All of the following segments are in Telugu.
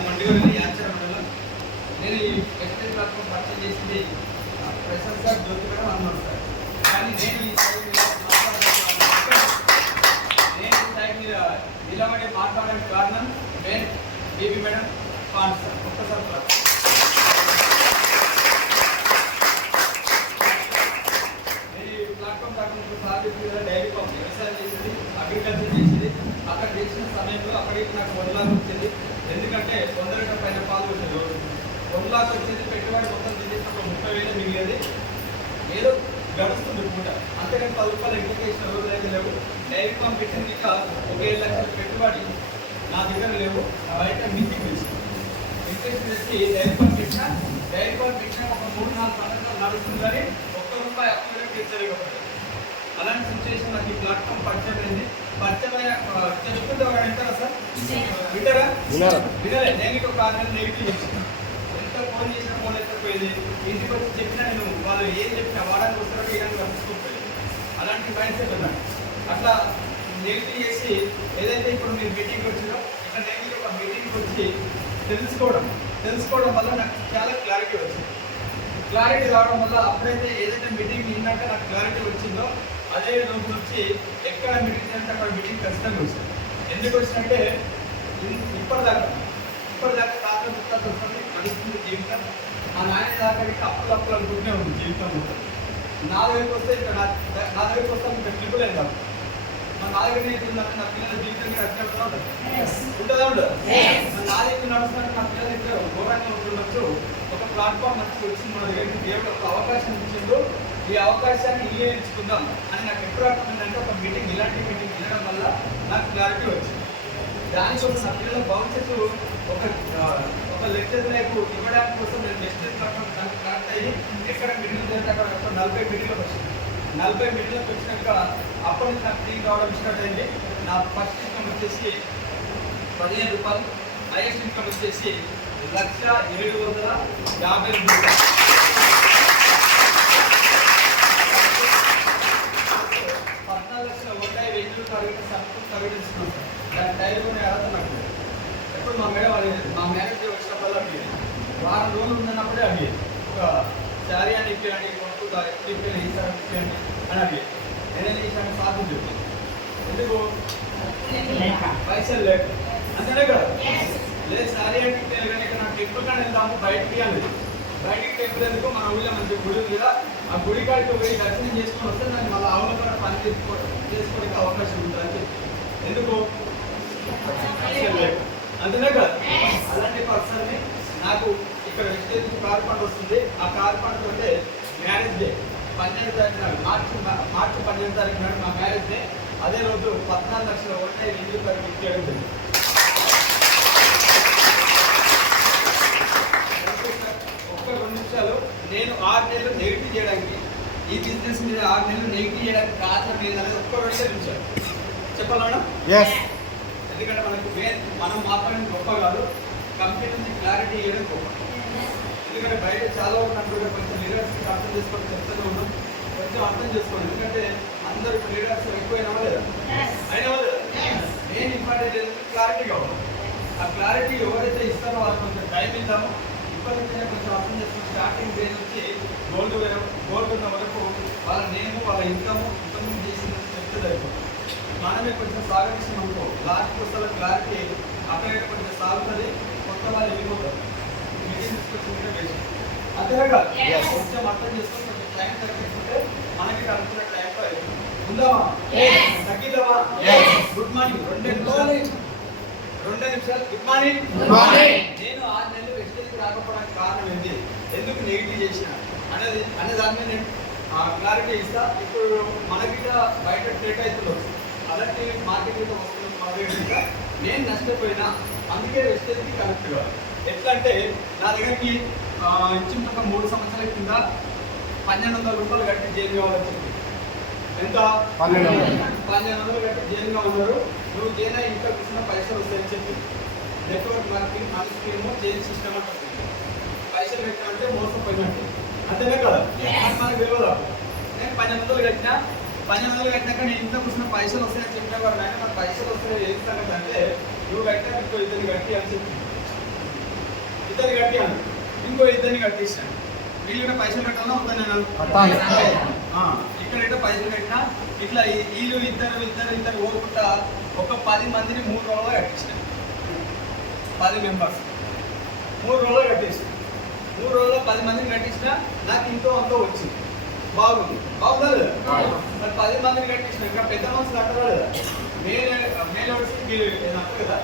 మాది యాచర మండలం. నేను ఈ ఎక్స్ప్రెస్ ప్లాట్ఫామ్ పర్చేజ్ చేసింది ప్రశాంత్ సార్ జ్యోతి మేడం అన్నారు సార్ కానీ నేను ఈ సైట్ మాట్లాడడానికి నేను ఈ మీద నిలబడి మాట్లాడడానికి కారణం నేను బేబీ మేడం పాండ్ సార్ ఒక్కసారి ప్లాట్ ఈ ప్లాట్ఫామ్ కాకుండా సార్ చెప్పిన డైరీ పంప్ వ్యవసాయం చేసింది అగ్రికల్చర్ చేసింది అక్కడ చేసిన సమయంలో అక్కడికి నాకు వన్ లాక్ వచ్చింది ఎందుకంటే వంద లీటర్ పైన పాలు వచ్చేది రోజు వన్ లాక్ వచ్చేది పెట్టుబడి మొత్తం తీసేసి ఒక ముప్పై వేలు మిగిలేదు ఏదో గడుస్తుంది పూట అంతేకాని పది రూపాయలు ఎక్కువ చేసిన రోజులు అయితే లేవు. డైరీ పంప్ పెట్టింది ఇంకా ఒక ఏడు లక్షల పెట్టుబడి నా దగ్గర లేవు. బయట మించి పిలిచి ఇంట్రెస్ట్ తెచ్చి డైరీ పంప్ పెట్టిన డైరీ పంప్ పెట్టిన ఒక మూడు నాలుగు సంవత్సరాలు నడుస్తుంది కానీ ఒక్క రూపాయి అప్పు కూడా తీర్చలేకపోయింది అలాంటి సిచ్యువేషన్ నాకు ఈ ప్లాట్ఫామ్ పరిచయం అయింది పరిచయం తెలుసుకుంటే ఒక వింటారా సార్? వింటారా? వినాలి. నేను ఒక ఆరు నెగిటివ్ చేసిన ఎంత ఫోన్ చేసినా ఫోన్ ఎత్తకపోయింది. ఇంటికి వచ్చి చెప్పినా నేను వాళ్ళు ఏం చెప్పినా వారానికి వస్తారో వేయడానికి పంపించుకోకపోయింది అలాంటి మైండ్ సెట్ ఉన్నాయి అట్లా నెగిటివ్ చేసి ఏదైతే ఇప్పుడు మీరు మీటింగ్ వచ్చిందో ఇట్లా నెగిటివ్ ఒక మీటింగ్ వచ్చి తెలుసుకోవడం తెలుసుకోవడం వల్ల నాకు చాలా క్లారిటీ వచ్చింది. క్లారిటీ రావడం వల్ల అప్పుడైతే ఏదైతే మీటింగ్ విన్నాక నాకు క్లారిటీ వచ్చిందో అదే రోజు నుంచి ఎక్కడ మీటింగ్ చేస్తే అక్కడ మీటింగ్ ఖచ్చితంగా వచ్చింది ఎందుకు వచ్చిందంటే ఇప్పటిదాకా ఇప్పటిదాకా తాత ముత్తాత వస్తుంది కలుస్తుంది జీవితం మా నాయన దాకా ఇంకా అప్పులు అప్పులు అనుకుంటూనే ఉంది జీవితం మొత్తం నా దగ్గరికి వస్తే ఇంకా నా దగ్గరికి వస్తే ఇంకా క్లిప్పులేదు కాదు మా నా దగ్గర ఏంటంటే నా పిల్లల జీవితం అట్లా ఉంటుందా? ఉండదు? మరి నా దగ్గర నా పిల్లల దగ్గర ఘోరంగా ఉంటుండొచ్చు. ఒక ప్లాట్ఫామ్ మంచి వచ్చింది. మన దగ్గరికి దేవుడు ఒక అవకాశం ఇచ్చిండు ఈ అవకాశాన్ని వినియోగించుకుందాం అని నాకు ఎప్పుడు అర్థమైందంటే ఒక మీటింగ్ ఇలాంటి మీటింగ్ వినడం వల్ల నాకు క్లారిటీ వచ్చింది. దానికోసం నా పిల్లల భవిష్యత్తు ఒక ఒక లెక్చర్ లైఫ్ ఇవ్వడానికి కోసం నేను నెక్స్ట్ ప్లాట్ఫామ్ కనెక్ట్ అయ్యి ఎక్కడ మిడిల్ చేస్తే అక్కడ నలభై మిడిల్లోకి వచ్చింది. నలభై మిడిల్లోకి వచ్చినాక అప్పటి నుంచి నాకు టీ కావడం స్టార్ట్ అయింది. నా ఫస్ట్ ఇన్కమ్ వచ్చేసి పదిహేను రూపాయలు. హైయెస్ట్ ఇన్కమ్ వచ్చేసి లక్ష ఏడు వందల యాభై రెండు రూపాయలు. పద్నాలుగు లక్షల ఉంటాయి వెయ్యి టార్గెట్ సర్కుల్ ఇస్తున్నాం సార్ దాని టైం కూడా అడగదు నాకు ఎప్పుడు మా మేడం అడిగేది. మా మేడం వారం రోజులు ఉన్నప్పుడే అడిగేది ఒక శారీ అని ఇప్పియండి కొట్టు ఎప్పుడు ఇప్పియండి ఈ సార్ ఇప్పియండి అని అడిగేది నేనేం చేశాను సాధ్యం చెప్పాను ఎందుకు? పైసలు లేక అంతేనే కదా? లేదు శారీ అని ఇప్పియాలి కానీ ఇక్కడ నాకు టెంపుల్ కానీ వెళ్తాము బయటికి అని బయటికి టెంపుల్ ఎందుకు? మన ఊళ్ళో మంచి గుడి ఉంది కదా. ఆ గుడి కాడికి పోయి దర్శనం చేసుకుని వస్తే నాకు మళ్ళీ ఆవుల కూడా పని చేసుకో చేసుకోవడానికి అవకాశం ఉంటుంది ఎందుకు? అంతేనే కదా? అలాంటి పర్సన్ని నాకు ఇక్కడ వెస్టేజ్ కార్ పంట వస్తుంది. ఆ కార్ పంట అంటే మ్యారేజ్ డే పన్నెండు తారీఖు నాడు మార్చి మార్చి పన్నెండు తారీఖు నాడు మా మ్యారేజ్ డే అదే రోజు పద్నాలుగు లక్షల ఒకటే రెండు తారీఖు ఇచ్చేయడం జరిగింది ఒక్క రెండు నిమిషాలు. నేను ఆరు నెలలు నెగిటివ్ చేయడానికి ఈ బిజినెస్ మీద ఆరు నెలలు నెగిటివ్ చేయడానికి కారణం ఏంటనేది ఒక్క రెండే నిమిషాలు చెప్పాలా మేడం? ఎందుకంటే మనకు మనం మాత్రమే గొప్ప కాదు. కంపెనీ నుంచి క్లారిటీ ఇవ్వడం గొప్ప ఎందుకంటే బయట చాలా ఉన్నట్టు కూడా కొంచెం లీడర్స్ అర్థం చేసుకోవడం చెప్తూనే ఉన్నాం. కొంచెం అర్థం చేసుకోండి ఎందుకంటే అందరూ లీడర్స్ ఎక్కువైనా లేదా అయినా మెయిన్ ఇంపార్టెంట్ ఏంటంటే క్లారిటీ కావాలి. ఆ క్లారిటీ ఎవరైతే ఇస్తారో వాళ్ళకి కొంచెం టైం ఇద్దాము. ఇప్పటి నుంచే కొంచెం అర్థం చేసుకుని స్టార్టింగ్ డే నుంచి గోల్డ్ గోల్డ్ ఉన్న వరకు వాళ్ళ నేమ్ వాళ్ళ ఇన్కమ్ ఇన్కమ్ చేసింది చెప్తే సరిపోతుంది. మనమే కొంచెం సాగరిస్తున్నాం అనుకో లాస్ట్ వస్తే క్లారిటీ అక్కడ కొంచెం సాగుతుంది. కొత్త వాళ్ళు వెళ్ళిపోతారు మీటింగ్ తీసుకొచ్చి ఉంటే వేస్ట్ అంతేగా Yes. కొంచెం అర్థం చేసుకొని కొంచెం టైం తగ్గించుకుంటే మనకి అనుకున్న అయిపోతుంది ఉందామా. తగ్గిద్దామా. గుడ్ మార్నింగ్ రెండే నిమిషాలు. రెండే నిమిషాలు. Good morning. నేను ఆరు నెలలు వెస్టేజ్కి రాకపోవడానికి కారణం ఏంటి? ఎందుకు నెగిటివ్ చేసిన? అనేది అనే దాని మీద నేను క్లారిటీ ఇస్తా. ఇప్పుడు మనకి బయట ట్రేట్ అవుతుంది అలాంటి మార్కెట్ మీద నేను నష్టపోయినా అందుకే వెస్టేజ్కి కనెక్ట్ కావాలి ఎట్లా అంటే నా దగ్గరికి ఇచ్చిన ఒక మూడు సంవత్సరాల కింద పన్నెండు వందల రూపాయలు కట్టి జైలు కావాలని ఎంత? పన్నెండు వందలు. పన్నెండు వందలు కట్టి జైలుగా ఉన్నారు నువ్వు జైలు ఇంకా ఇచ్చిన పైసలు వస్తాయని చెప్పి. నెట్వర్క్ మార్కెటింగ్ మన స్కీమ్ జైలు సిస్టమ్ అంటుంది పైసలు పెట్టినంటే మోసపోయినట్టు. అంతేనే కదా? మనకు తెలియదు నేను పన్నెండు వందలు కట్టినా పన్నెండు వందలు కట్టినాక నేను ఇంత కూర్చున్న పైసలు వస్తాయని చెప్పిన వాడు నాయన మన పైసలు వస్తాయి ఏం సంగతి అంటే నువ్వు కట్టినా ఇంకో ఇద్దరు కట్టి అని చెప్పి. ఇద్దరు కట్టాను ఇంకో ఇద్దరిని కట్టిస్తాను వీళ్ళు పైసలు కట్టాలా. వద్దా నేను ఇక్కడ పైసలు కట్టినా ఇట్లా వీళ్ళు ఇద్దరు ఇద్దరు ఇద్దరు ఓడుకుంటా ఒక పది మందిని మూడు రోజులు కట్టించాను. పది మెంబర్స్ మూడు రోజులు కట్టించాను మూడు రోజులు పది మందిని కట్టించిన నాకు ఇంతో అంతో వచ్చింది. బాగుంది బాగుందా? మరి పది మందిని కట్టించిన ఇంకా పెద్ద మనుషులు అంటారా లేదా మేల్ మేల్ వచ్చి మీరు ఏదో అంటారు కదా.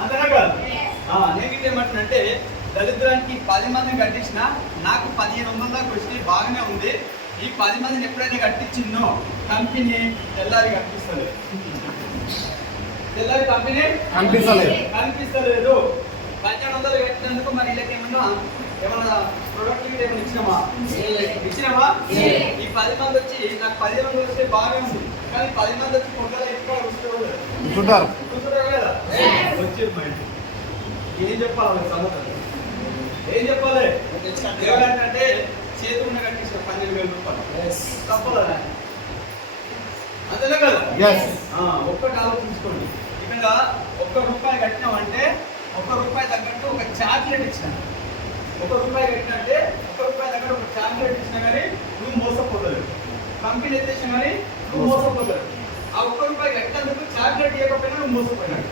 అంతేనా కదా? ఆ, నేను ఇట్లా ఏమంటున్నానంటే దరిద్రానికి పది మందిని కట్టించిన నాకు పదిహేను వందల దాకా వచ్చి బాగానే ఉంది. ఈ పది మందిని ఎప్పుడైతే కట్టించిందో కంపెనీ తెల్లారి కనిపిస్తలేదు తెల్లారి కంపెనీ? కనిపిస్తలేదు. కనిపిస్తలేదు. పదిహేను వందలు కట్టినందుకు మరి వీళ్ళకి ఏమన్నా ఏమన్నా ప్రొడక్ట్ ఏమైనా ఇచ్చినామా? ఇచ్చినామా ఈ పది మంది వచ్చి నాకు పదిహేను వందలు వస్తే బాగానే ఉంది. కానీ పది మంది వచ్చి ఎక్కువ కదా? ఏం చెప్పాలి సమాధానం ఏం చెప్పాలి? ఎవరంటే చేతి ఉన్న కట్టించిన పన్నెండు వేల రూపాయలు. తప్పదా? అంతేనా కదా? Yes. ఆ, ఒక్కటి ఆలోచించుకోండి. ఇక్కడ ఒక్క రూపాయి కట్టినామంటే ఒక్క రూపాయి తగ్గట్టు ఒక చాక్లెట్ ఇచ్చిన. ఒక రూపాయి కట్టినంటే ఒక్క రూపాయి తగ్గట్టు ఒక చాక్లెట్ ఇచ్చినా కానీ నువ్వు మోసపోతావు కంపెనీ ఎత్తేసినా కానీ నువ్వు మోసపోతావు ఆ ఒక్క రూపాయి కట్టినందుకు చాక్లెట్ ఇవ్వకపోయినా నువ్వు మోసపోయినాడు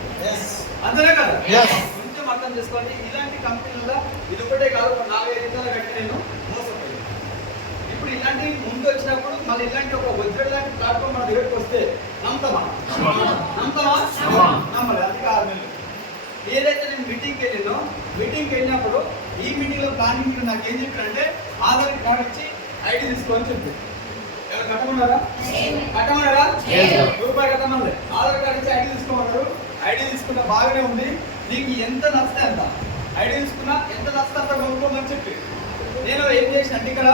అంతేనా కదా. కొంచెం అర్థం చేసుకోండి. ఇలాంటి కంపెనీలలో ఇది ఒకటే కాదు ఒక నాలుగైదు ఇతర కట్టి నేను మోసపోయాను. ఇప్పుడు ఇలాంటి ముందు వచ్చినప్పుడు మళ్ళీ ఇలాంటి ఒక వజ్ర లాంటి ప్లాట్ఫామ్ మన దగ్గరికి వస్తే నమ్మతామా నమ్మతామా నమ్మం. నమ్మలే అది కాదు. ఏదైతే నేను మీటింగ్కి వెళ్ళినో మీటింగ్కి వెళ్ళినప్పుడు ఈ మీటింగ్లో ప్లానింగ్ నాకు ఏం చెప్పారంటే ఆధార్ కార్డు ఇచ్చి ఐడి తీసుకొని చెప్పి ఎవరు కట్టమన్నారా? కట్టమన్నారా. రూపాయి కట్టమన్నది ఆధార్ కార్డు ఇచ్చి ఐడి తీసుకోమన్నారు. ఐడి తీసుకున్న బాగానే ఉంది. నీకు ఎంత నచ్చితే అంత. ఐడి తీసుకున్నా ఎంత నచ్చితే అంత కొనుక్కోమని చెప్పి. నేను ఏం చేసిన అంటే ఇక్కడ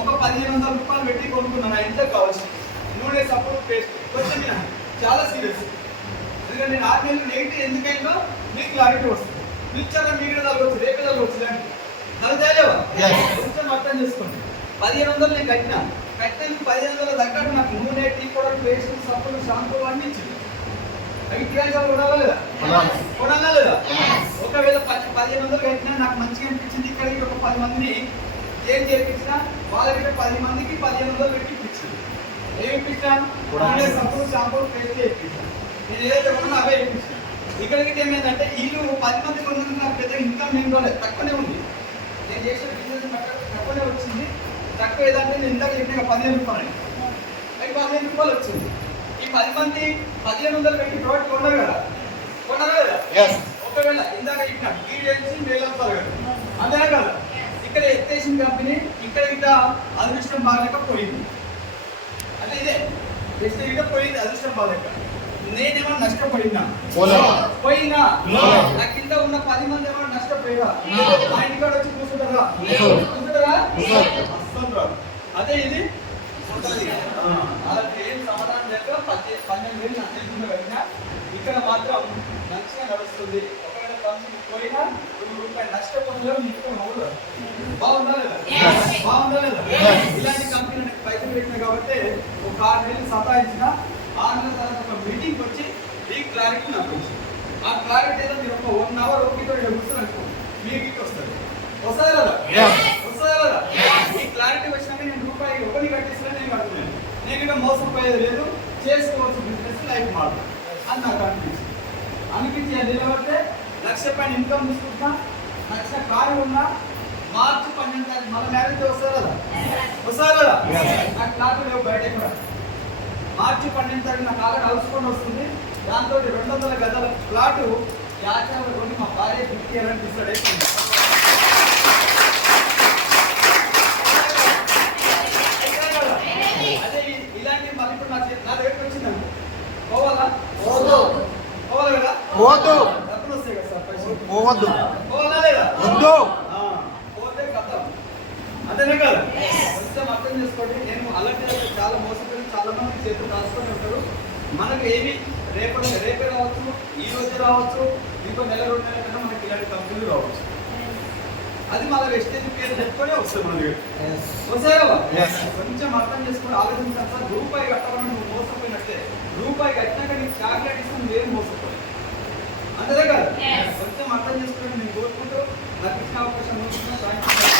ఒక పదిహేను వందల రూపాయలు పెట్టి కొనుక్కున్నాను. ఇంట్లో కావచ్చు నూనె సబ్బు పేస్ట్ కొంచెం. చాలా సీరియస్ ఎందుకంటే నేను ఆరు నెలలు నెగిటివ్ ఎందుకైందో మీకు క్లారిటీ వస్తుంది. ఫ్యూచర్ మీకు తగ్గవచ్చు రేపే తగ్గవచ్చు ఇలాంటి Yes. కొంచెం అర్థం చేసుకోండి. పదిహేను వందలు నేను కట్టిన. కట్టినందుకు పదిహేను వందల తగ్గట్టు నాకు నూనె టీ ప్రొడక్ట్ పేస్ట్ సబ్బులు షాంపూలు అన్ని ఇచ్చింది. అవి కిరాయి కొనాలా లేదా? కొనాలి. లేదా? ఒకవేళ పది పదిహేను వందలు కట్టినా నాకు మంచిగా అనిపించింది ఇక్కడికి ఒక పది మందిని ఏం చేయించిన వాళ్ళకి పది మందికి పదిహేను వందలు పెట్టి ఇప్పించింది. ఏమి ఇప్పించా కూడా. నూనె సబ్బులు షాంపూలు పేస్ట్ ఇప్పించాను నేను ఏదైతే కొన్నా అవే ఇక్కడికి ఏమైందంటే వీళ్ళు పది మంది కొన్నందుకు నాకు పెద్ద ఇన్కమ్ ఏం రాలేదు. తక్కువనే ఉంది. నేను చేసిన బిజినెస్ తక్కువనే వచ్చింది. తక్కువ ఏదంటే నేను ఇందాక చెప్పిన పదిహేను రూపాయలు. అవి పదిహేను రూపాయలు వచ్చింది. ఈ పది మంది పదిహేను వందలు పెట్టి ప్రోడక్ట్ కొన్నారు కదా? కొన్నారు కదా. ఒకవేళ ఇందాక చెప్పిన ఈడేసి మేలంతారు కదా? అంతేనా కదా? ఇక్కడ ఎత్తేసిన కంపెనీ ఇక్కడ ఇక అదృష్టం బాగాలేక పోయింది. అంటే ఇదే పోయింది అదృష్టం బాగాలేక. నేనేమో నష్టపోయినా పోలేదు. పోయినా. నా కింద ఉన్న పది మంది ఏమో నష్టపోయినా. మా ఇంటికాడ వచ్చి కూర్చుంటారా. కూర్చుంటారా. అదే ఇది వాళ్ళకి ఏం సమాధానం లేక పది పన్నెండు వేలు తెలిసిన వెళ్ళినా ఇక్కడ మాత్రం మంచిగా నడుస్తుంది ఒకవేళ పంచి పోయినా రూపాయలు నష్టపోయినా మీకు నవ్వులు బాగుందా లేదా. బాగుందా లేదా. ఇలాంటి కంపెనీ నాకు పైసలు పెట్టిన కాబట్టి ఒక ఆరు నెలలు సతాయించిన ఆరు తర్వాత ఒక మీటింగ్ వచ్చి ఈ క్లారిటీ నాకు వచ్చింది. ఆ క్లారిటీ ఏదో మీరు ఒక వన్ అవర్ ఓకే కూర్చొని అనుకో మీకు ఇటు వస్తుంది. వస్తుందా లేదా? Yes. వస్తుందా లేదా? ఈ క్లారిటీ వచ్చినాక నేను రూపాయి ఒకటి కట్టిస్తున్నా నేను కడుతున్నాను. నేను ఇంకా మోసపోయేది లేదు చేసుకోవచ్చు బిజినెస్ లైఫ్ మాట అని నాకు అనిపించింది. అనిపించి అది నిలబడితే లక్ష పైన ఇన్కమ్ తీసుకుంటున్నా లక్ష కారు ఉన్నా మార్చి పన్నెండు తారీఖు మళ్ళీ మ్యారేజ్ వస్తారు కదా వస్తారు కదా. నాకు క్లాసులు లేవు బయట కూడా. మార్చి పన్నెండు నాకు ఆల్రెడీ హౌస్కొని వస్తుంది దాంతో రెండు వందల గదాల ప్లాటు యాచారం కొని మా భార్య ఫిఫ్టీ అని ఇస్తాడే అదే ఇలాంటి మళ్ళీ ఇప్పుడు నా చే- నా దగ్గరికి వచ్చిందండి. పోవాలా? కదా? పోవద్దు. డబ్బులు వస్తాయి కదా సార్ పైసలు. పోవద్దు. పోవాలా లేదా? వద్దు. ఆ, పోతే కథం. అంతేనే కదా? కొంచెం అర్థం చేసుకోండి. నేను అలాంటి చాలా మోసపోయి చాలా మంది చేతులు రాసుకొని ఉంటారు. మనకు ఏమి రేపు రేపే రావచ్చు ఈ రోజు రావచ్చు ఇంకో నెల రెండు నెలల కన్నా మనకి ఇలాంటి కంపెనీలు రావచ్చు. అది మన వెస్టేజ్ పేరు చెప్పుకొని వస్తుంది మన దగ్గర. కొంచెం అర్థం చేసుకొని ఆలోచించాలి సార్ రూపాయి కట్టమని నువ్వు మోసపోయినట్టే. రూపాయి కట్టినాక నీకు చాక్లెట్ ఇస్తే నువ్వేం మోసపోయి అంతేనా కదా. కొంచెం అర్థం చేసుకోండి నేను కోరుకుంటూ నాకు ఇచ్చిన అవకాశం you.